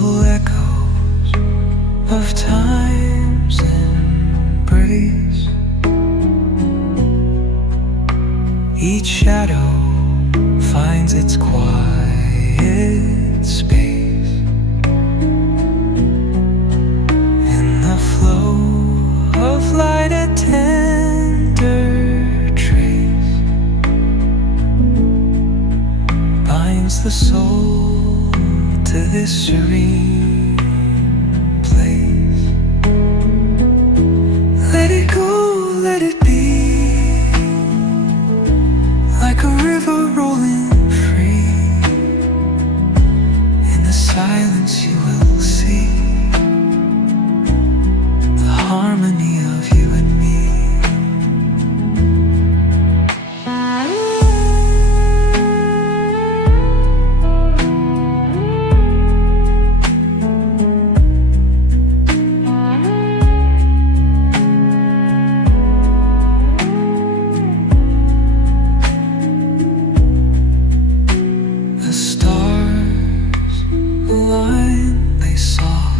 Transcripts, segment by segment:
Dull echoes of time's embrace. Each shadow finds its quiet space in the flow of light, a tender trace binds the soul to this serene place. Let it go, let it be, like a river rolling free. In the silence you will see the harmony of you and me. The stars align, they soft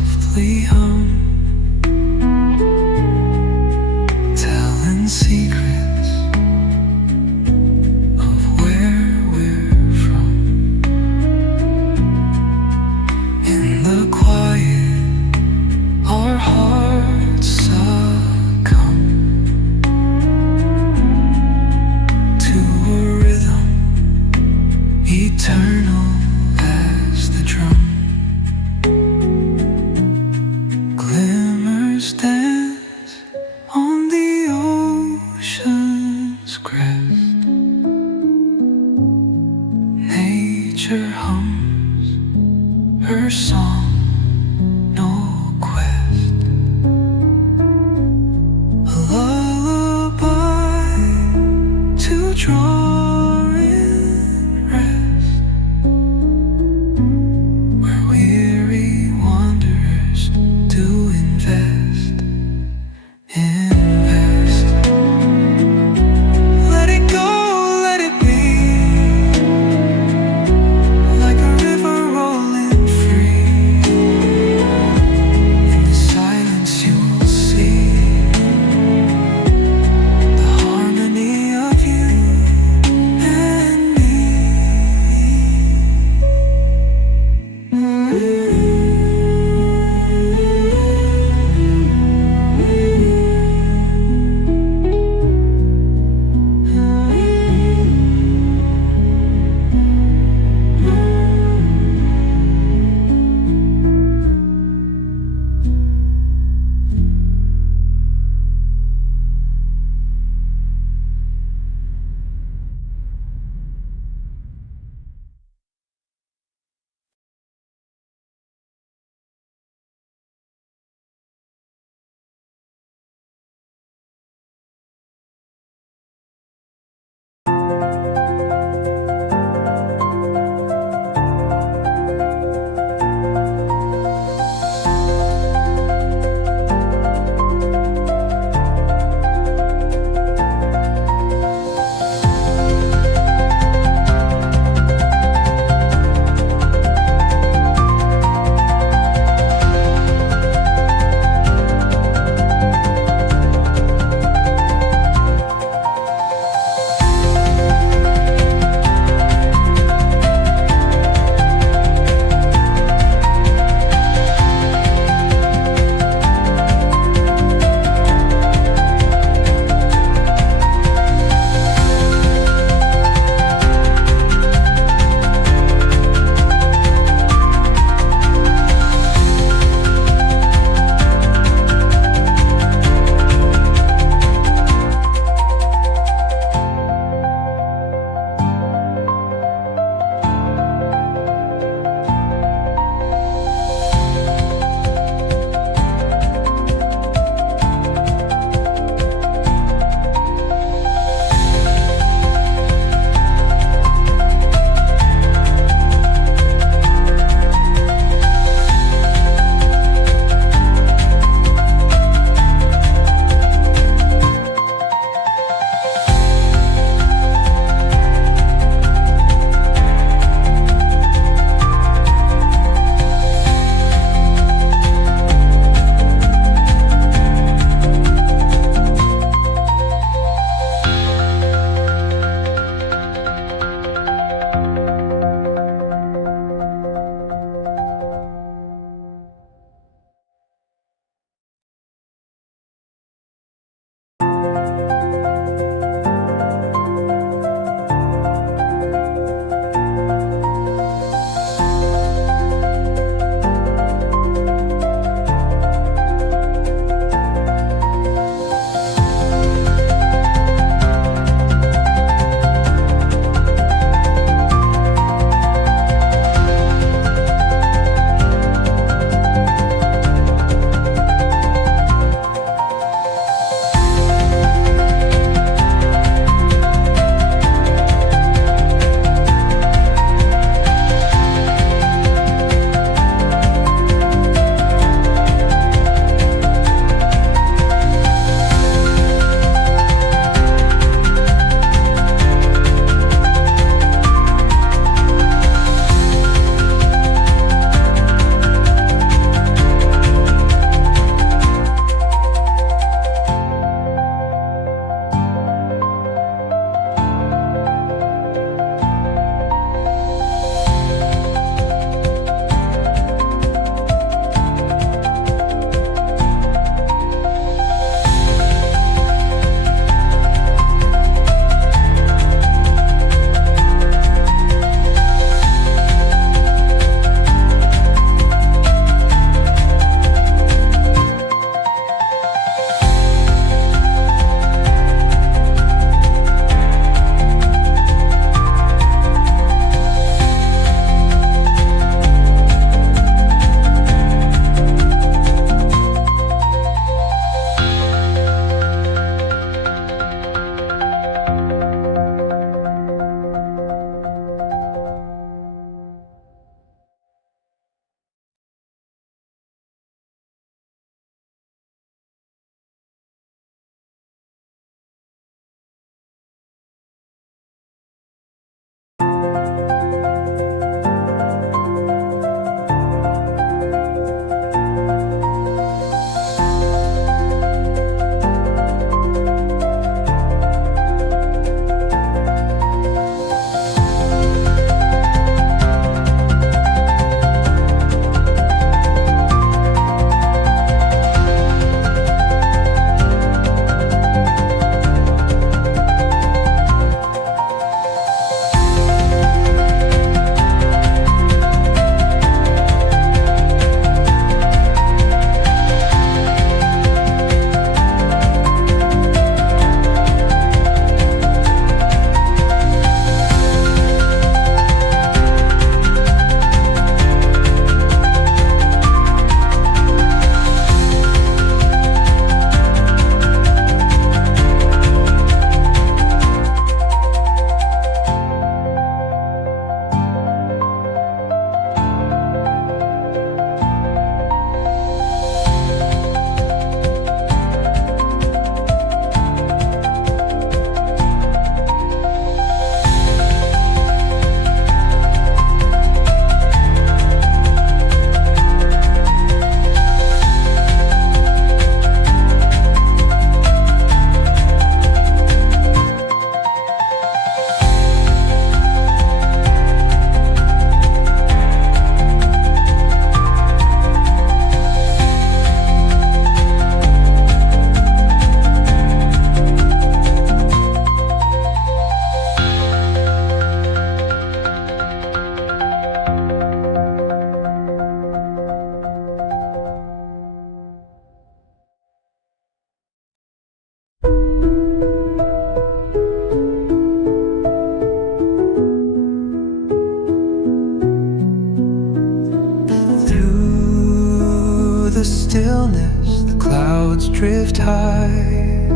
the stillness, the clouds drift high.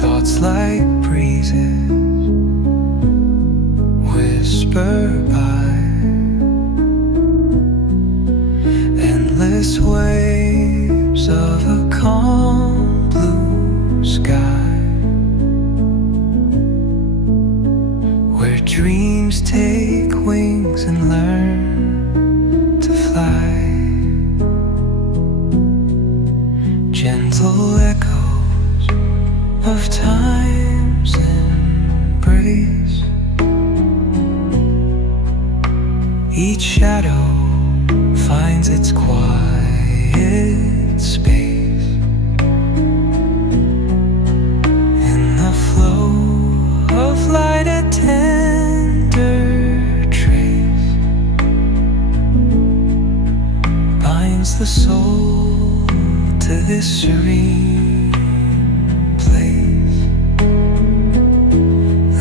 Thoughts like breezes whisper by. Endless waves of a calm blue sky, where dreams take wings and learn to fly. Gentle echoes of time's embrace. Each shadow finds its quiet space. In the flow of light, a tender trace binds the soul to this serene place.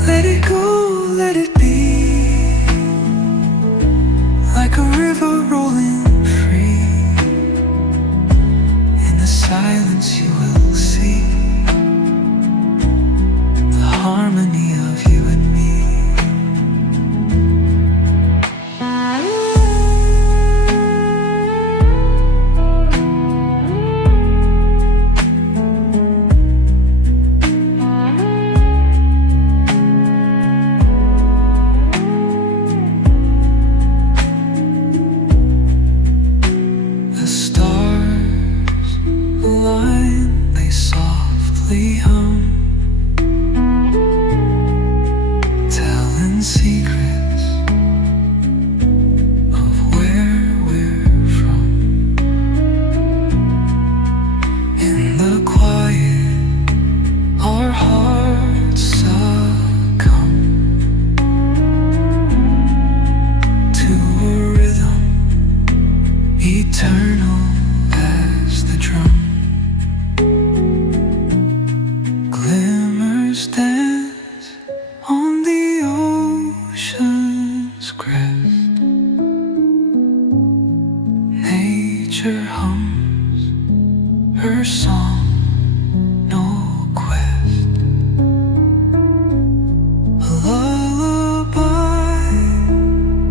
Let it go, let it be, like a river rolling free. In the silence you will see the harmony of you and me. The stars align, they softly hum, telling secrets of where we're from. In the quiet, our hearts succumb to a rhythm eternal as the drum. Glimmers dance on the ocean's crest. Nature hums her song, no quest. A lullaby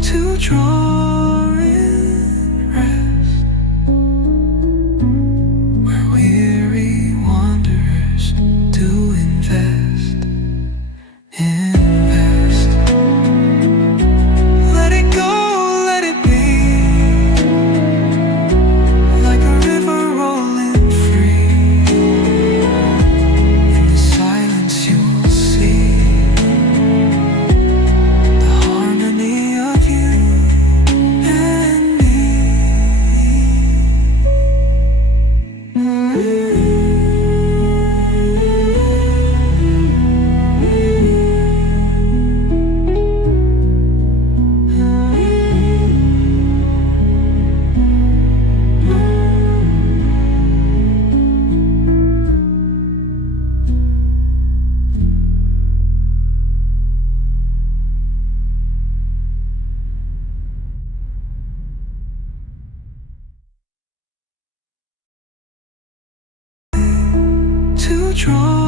to draw in rest, where weary wanderers do invest. Let it go, let it be, like a river rolling free. In the silence you will see the harmony of you and me. To draw